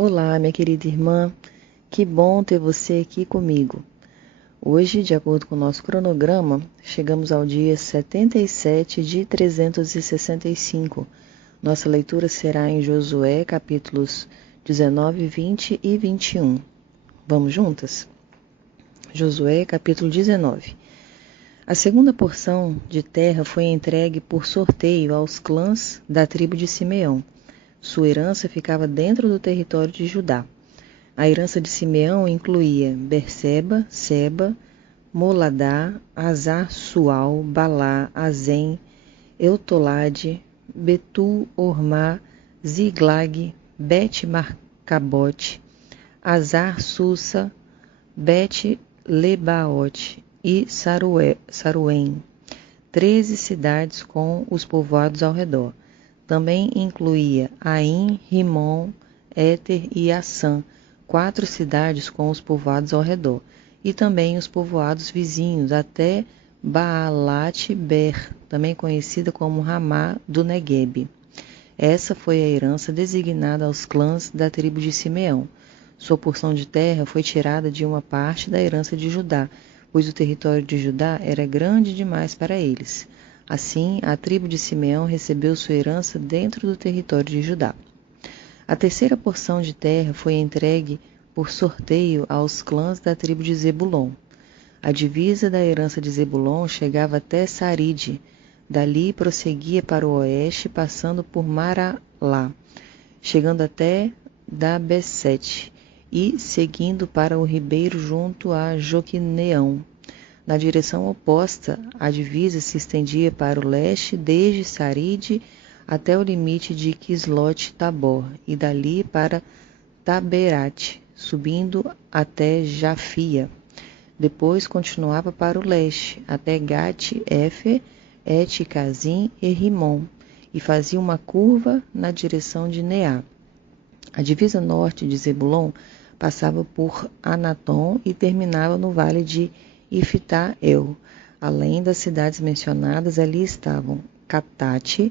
Olá, minha querida irmã, que bom ter você aqui comigo. Hoje, de acordo com o nosso cronograma, chegamos ao dia 77 de 365. Nossa leitura será em Josué, capítulos 19, 20 e 21. Vamos juntas? Josué, capítulo 19. A segunda porção de terra foi entregue por sorteio aos clãs da tribo de Simeão. Sua herança ficava dentro do território de Judá. A herança de Simeão incluía Berseba, Seba, Moladá, Azar-Sual, Balá, Azem, Eutolade, Betul, Ormá, Ziglag, Bet-Marcabote, Azar-Susa, Bet-Lebaote e Saruém, 13 cidades com os povoados ao redor. Também incluía Aim, Rimon, Éter e Assã, 4 cidades com os povoados ao redor, e também os povoados vizinhos até Baalat-Ber, também conhecida como Ramá do Neguebe. Essa foi a herança designada aos clãs da tribo de Simeão. Sua porção de terra foi tirada de uma parte da herança de Judá, pois o território de Judá era grande demais para eles. Assim, a tribo de Simeão recebeu sua herança dentro do território de Judá. A terceira porção de terra foi entregue por sorteio aos clãs da tribo de Zebulon. A divisa da herança de Zebulon chegava até Saride. Dali prosseguia para o oeste, passando por Maralá, chegando até Dabesete e seguindo para o ribeiro junto a Joquineão. Na direção oposta, a divisa se estendia para o leste desde Saride até o limite de Quislot-Tabor e dali para Taberate, subindo até Jafia. Depois continuava para o leste até Gat-Efer, Et-Cazim e Rimon e fazia uma curva na direção de Neá. A divisa norte de Zebulon passava por Anatom e terminava no vale de Ifta-El. Além das cidades mencionadas, ali estavam Catate,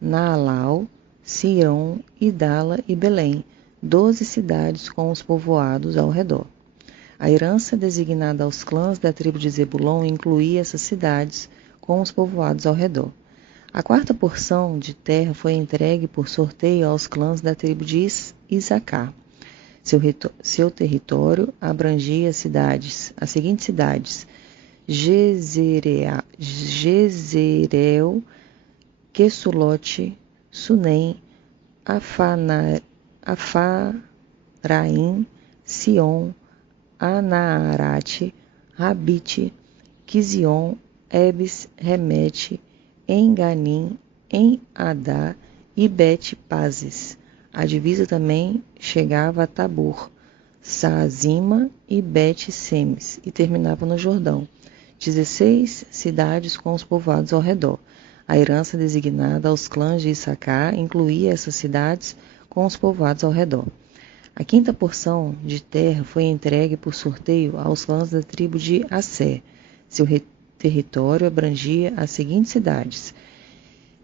Naalau, Sion, Idala e Belém, 12 cidades com os povoados ao redor. A herança designada aos clãs da tribo de Zebulon incluía essas cidades com os povoados ao redor. A quarta porção de terra foi entregue por sorteio aos clãs da tribo de Isacar. Seu território abrangia as seguintes cidades: Jezreel, Quesulote, Sunem, Afaraim, Sion, Anaarate, Rabite, Quizion, Ebes, Remete, Enganim, Adá e Bet-Pazes. A divisa também chegava a Tabor, Saazima e Bet-Semes e terminava no Jordão. 16 cidades com os povoados ao redor. A herança designada aos clãs de Issacar incluía essas cidades com os povoados ao redor. A quinta porção de terra foi entregue por sorteio aos clãs da tribo de Asser. Seu território abrangia as seguintes cidades: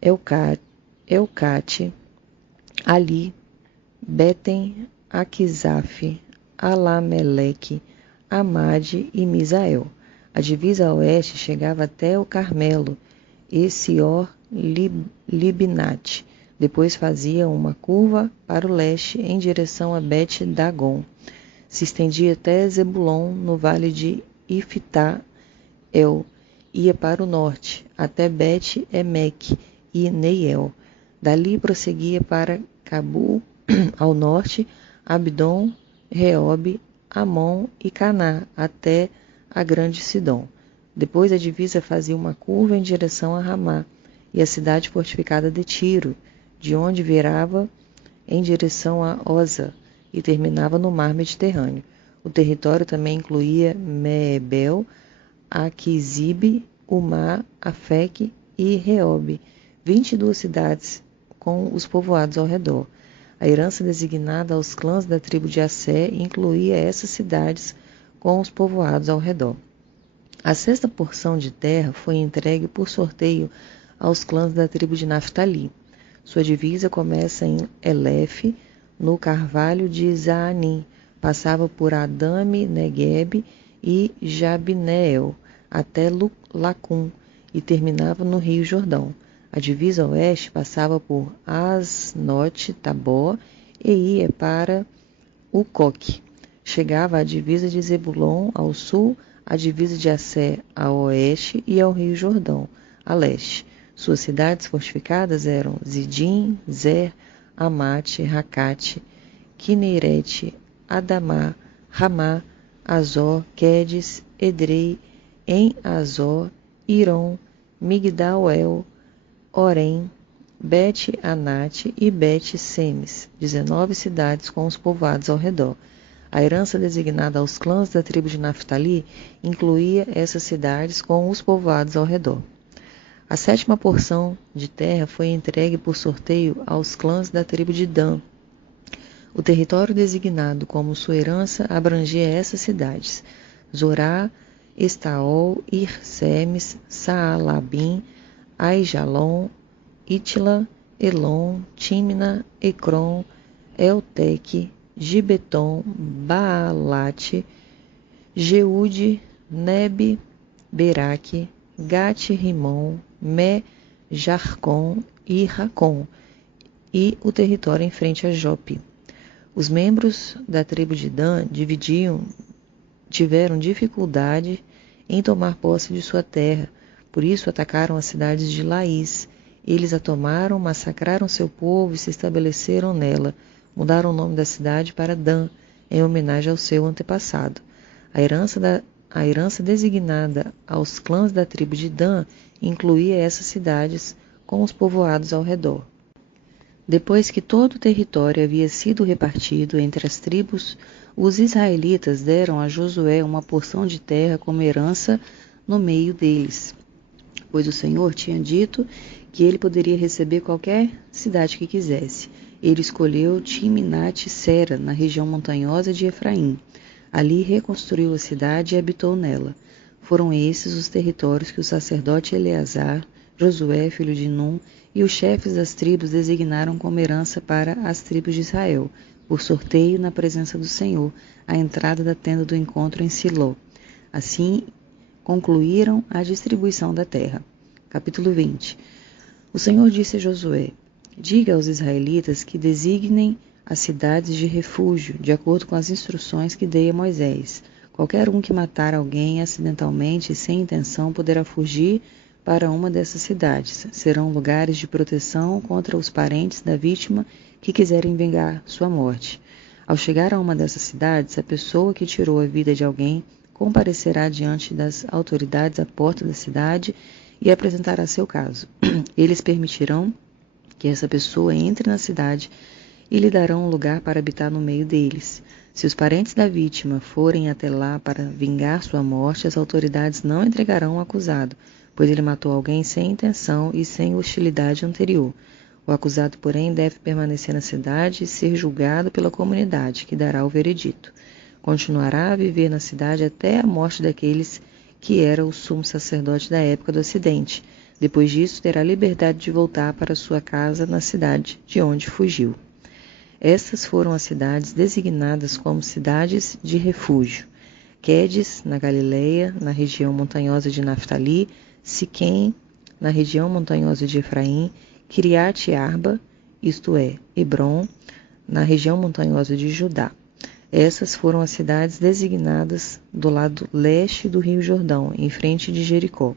Elcate, Ali, Beten, Aquizaf, Alameleque, Amade e Misael. A divisa a oeste chegava até o Carmelo e Sior-Libnate. Depois fazia uma curva para o leste em direção a Bet-Dagon. Se estendia até Zebulon, no vale de Ifta-El. Ia para o norte, até Bet-Emeque e Neiel. Dali prosseguia para Cabul, ao norte, Abdon, Reob, Amon e Caná, até a grande Sidom. Depois a divisa fazia uma curva em direção a Ramá e a cidade fortificada de Tiro, de onde virava em direção a Oza e terminava no mar Mediterrâneo. O território também incluía Meebel, Aquizib, Umá, Afec e Reob, 22 cidades com os povoados ao redor. A herança designada aos clãs da tribo de Assé incluía essas cidades com os povoados ao redor. A sexta porção de terra foi entregue por sorteio aos clãs da tribo de Naftali. Sua divisa começa em Elef, no carvalho de Zaanim, passava por Adame, Neguebe e Jabneel, até Lacum, e terminava no Rio Jordão. A divisa oeste passava por Asnote, Tabó, e ia para Ucoque. Chegava à divisa de Zebulon ao sul, à divisa de Assé a oeste e ao Rio Jordão, a leste. Suas cidades fortificadas eram Zidim, Zer, Amate, Racate, Quinerete, Adamá, Ramá, Azor, Quedes, Edrei, em Azor, Irom, Migdal-El, Orém, Bet-Anate e Bet-Semes, 19 cidades com os povoados ao redor. A herança designada aos clãs da tribo de Naftali incluía essas cidades com os povoados ao redor. A 7ª porção de terra foi entregue por sorteio aos clãs da tribo de Dan. O território designado como sua herança abrangia essas cidades: Zorá, Estaol, Irsemes, Saalabim, Aijalon, Itla, Elon, Timna, Ecrom, Elteque, Gibeton, Baalate, Jeude, Nebe, Beraque, Gate-Rimon, Me-Jarcon e Racon, e o território em frente a Jope. Os membros da tribo de Dan tiveram dificuldade em tomar posse de sua terra, por isso atacaram as cidades de Laís. Eles a tomaram, massacraram seu povo e se estabeleceram nela. Mudaram o nome da cidade para Dan, em homenagem ao seu antepassado. A herança designada aos clãs da tribo de Dan incluía essas cidades com os povoados ao redor. Depois que todo o território havia sido repartido entre as tribos, os israelitas deram a Josué uma porção de terra como herança no meio deles, pois o Senhor tinha dito que ele poderia receber qualquer cidade que quisesse. Ele escolheu Timnat-Sera, na região montanhosa de Efraim. Ali reconstruiu a cidade e habitou nela. Foram esses os territórios que o sacerdote Eleazar, Josué, filho de Num, e os chefes das tribos designaram como herança para as tribos de Israel, por sorteio na presença do Senhor, à entrada da tenda do encontro em Siló. Assim, concluíram a distribuição da terra. Capítulo 20. O Senhor disse a Josué: diga aos israelitas que designem as cidades de refúgio, de acordo com as instruções que dei a Moisés. Qualquer um que matar alguém acidentalmente e sem intenção poderá fugir para uma dessas cidades. Serão lugares de proteção contra os parentes da vítima que quiserem vingar sua morte. Ao chegar a uma dessas cidades, a pessoa que tirou a vida de alguém comparecerá diante das autoridades à porta da cidade e apresentará seu caso. Eles permitirão que essa pessoa entre na cidade e lhe darão um lugar para habitar no meio deles. Se os parentes da vítima forem até lá para vingar sua morte, as autoridades não entregarão o acusado, pois ele matou alguém sem intenção e sem hostilidade anterior. O acusado, porém, deve permanecer na cidade e ser julgado pela comunidade, que dará o veredito. Continuará a viver na cidade até a morte daqueles que era o sumo sacerdote da época do acidente. Depois disso, terá liberdade de voltar para sua casa na cidade de onde fugiu. Estas foram as cidades designadas como cidades de refúgio: Quedes, na Galileia, na região montanhosa de Naftali; Siquém, na região montanhosa de Efraim; Quiriate-Arba, isto é, Hebrom, na região montanhosa de Judá. Essas foram as cidades designadas do lado leste do rio Jordão, em frente de Jericó: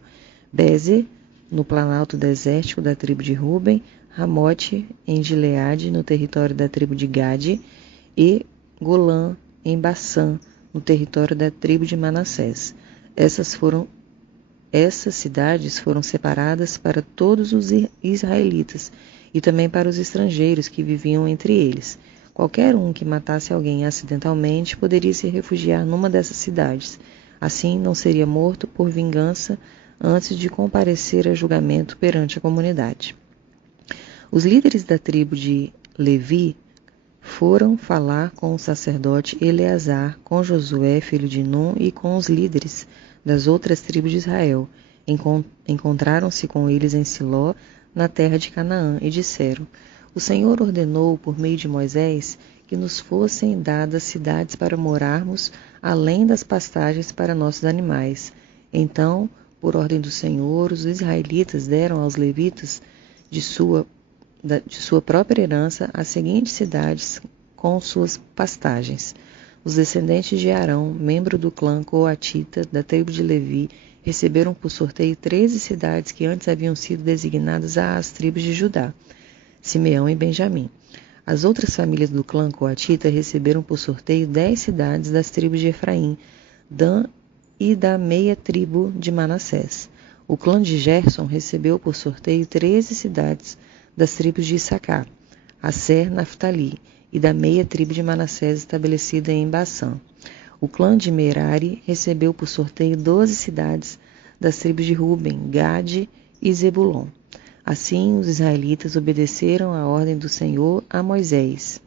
Bezer, no planalto desértico da tribo de Ruben; Ramote, em Gileade, no território da tribo de Gade; e Golã, em Bassã, no território da tribo de Manassés. Essas cidades foram separadas para todos os israelitas e também para os estrangeiros que viviam entre eles. Qualquer um que matasse alguém acidentalmente poderia se refugiar numa dessas cidades. Assim, não seria morto por vingança antes de comparecer a julgamento perante a comunidade. Os líderes da tribo de Levi foram falar com o sacerdote Eleazar, com Josué, filho de Num, e com os líderes das outras tribos de Israel. Encontraram-se com eles em Siló, na terra de Canaã, e disseram: o Senhor ordenou, por meio de Moisés, que nos fossem dadas cidades para morarmos, além das pastagens para nossos animais. Então, por ordem do Senhor, os israelitas deram aos levitas de sua própria herança as seguintes cidades com suas pastagens. Os descendentes de Arão, membro do clã coatita da tribo de Levi, receberam por sorteio 13 cidades que antes haviam sido designadas às tribos de Judá, Simeão e Benjamim. As outras famílias do clã coatita receberam por sorteio 10 cidades das tribos de Efraim, Dan e da meia tribo de Manassés. O clã de Gerson recebeu por sorteio 13 cidades das tribos de Issacar, Asser, Naftali, e da meia tribo de Manassés estabelecida em Bassã. O clã de Merari recebeu por sorteio 12 cidades das tribos de Ruben, Gade e Zebulon. Assim, os israelitas obedeceram à ordem do Senhor a Moisés,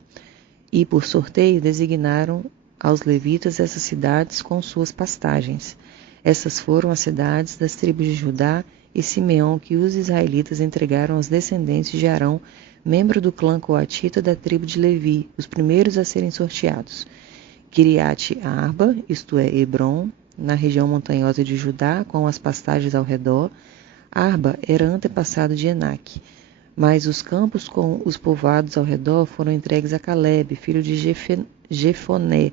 e por sorteio designaram aos levitas essas cidades com suas pastagens. Essas foram as cidades das tribos de Judá e Simeão que os israelitas entregaram aos descendentes de Arão, membro do clã coatita da tribo de Levi, os primeiros a serem sorteados. Kiriat Arba, isto é, Hebron, na região montanhosa de Judá, com as pastagens ao redor. Arba era antepassado de Enaque, mas os campos com os povoados ao redor foram entregues a Calebe, filho de Jefoné,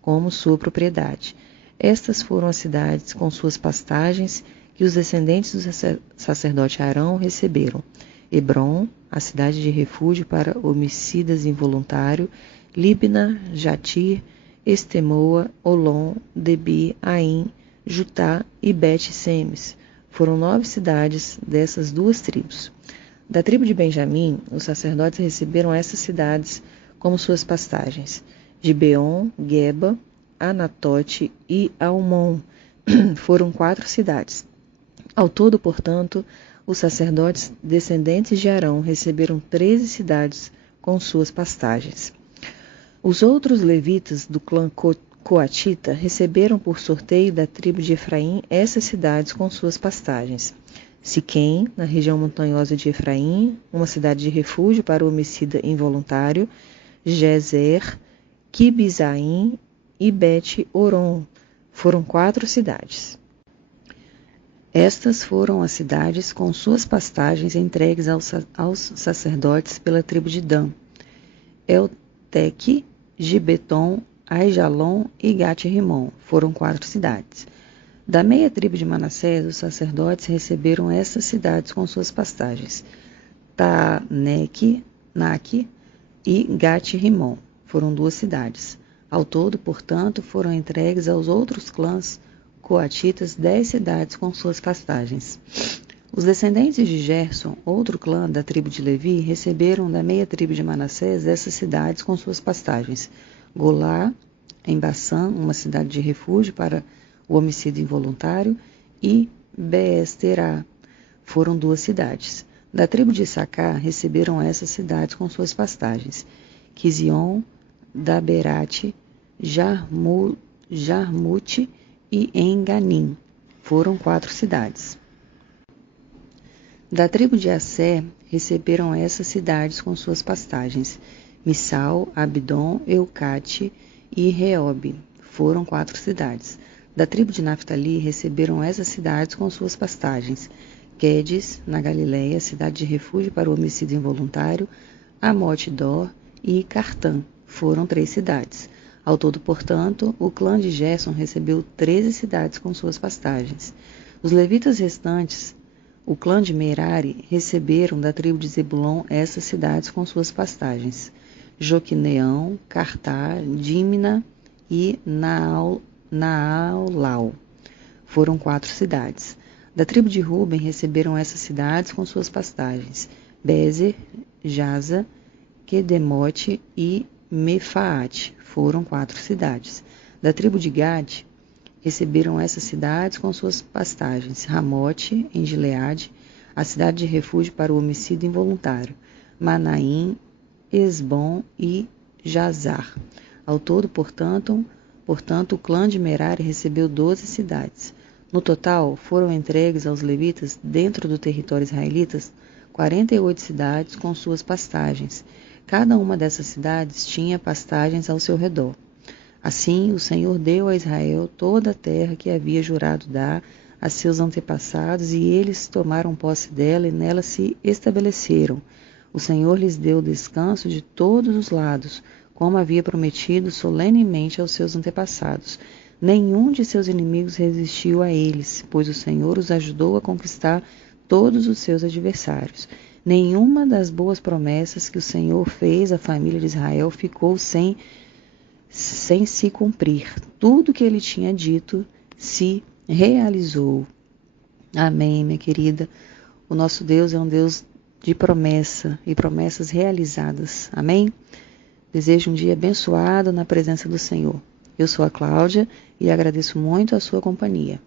como sua propriedade. Estas foram as cidades com suas pastagens que os descendentes do sacerdote Arão receberam: Hebron, a cidade de refúgio para homicidas involuntários, Libna, Jatir, Estemoa, Olom, Debi, Aim, Jutá e Bet-Semes. Foram 9 cidades dessas duas tribos. Da tribo de Benjamim, os sacerdotes receberam essas cidades como suas pastagens: Gibeon, Geba, Anatote e Almon. Foram 4 cidades. Ao todo, portanto, os sacerdotes descendentes de Arão receberam 13 cidades com suas pastagens. Os outros levitas do clã coatita receberam por sorteio da tribo de Efraim essas cidades com suas pastagens: Siquém, na região montanhosa de Efraim, uma cidade de refúgio para o homicida involuntário; Gezer, Quibizaim e Bet-Oron. Foram 4 cidades. Estas foram as cidades com suas pastagens entregues aos sacerdotes pela tribo de Dan: Elteque, Gibeton, Aijalon e Gat-Rimon. Foram 4 cidades. Da meia tribo de Manassés, os sacerdotes receberam essas cidades com suas pastagens: Taneque, Naque e Gat-Rimon. Foram 2 cidades. Ao todo, portanto, foram entregues aos outros clãs coatitas 10 cidades com suas pastagens. Os descendentes de Gerson, outro clã da tribo de Levi, receberam da meia tribo de Manassés essas cidades com suas pastagens: Golá, em Bassã, uma cidade de refúgio para o homicídio involuntário, e Beesterá. Foram 2 cidades. Da tribo de Issacar receberam essas cidades com suas pastagens: Quizion, Daberate, Jarmute e Enganim. Foram 4 cidades. Da tribo de Assé receberam essas cidades com suas pastagens: Missal, Abdon, Eucate e Reobe. Foram 4 cidades. Da tribo de Naftali receberam essas cidades com suas pastagens: Quedes, na Galiléia, cidade de refúgio para o homicídio involuntário; Amote-Dor e Cartã. Foram 3 cidades. Ao todo, portanto, o clã de Gerson recebeu 13 cidades com suas pastagens. Os levitas restantes, o clã de Merari, receberam da tribo de Zebulon essas cidades com suas pastagens: Joquineão, Cartá, Dímina e Naalau. Foram 4 cidades. Da tribo de Ruben receberam essas cidades com suas pastagens: Bezer, Jaza, Quedemote e Mefaate. Foram 4 cidades. Da tribo de Gade receberam essas cidades com suas pastagens: Ramote, em Gileade, a cidade de refúgio para o homicídio involuntário; Manaim, Esbom e Jazar. Ao todo, portanto, o clã de Merari recebeu 12 cidades. No total, foram entregues aos levitas, dentro do território israelita, 48 cidades com suas pastagens, Cada uma dessas cidades tinha pastagens ao seu redor. Assim, o Senhor deu a Israel toda a terra que havia jurado dar a seus antepassados, e eles tomaram posse dela e nela se estabeleceram. O Senhor lhes deu descanso de todos os lados, como havia prometido solenemente aos seus antepassados. Nenhum de seus inimigos resistiu a eles, pois o Senhor os ajudou a conquistar todos os seus adversários. Nenhuma das boas promessas que o Senhor fez à família de Israel ficou sem se cumprir. Tudo que ele tinha dito se realizou. Amém, minha querida. O nosso Deus é um Deus de promessa e promessas realizadas. Amém? Desejo um dia abençoado na presença do Senhor. Eu sou a Cláudia e agradeço muito a sua companhia.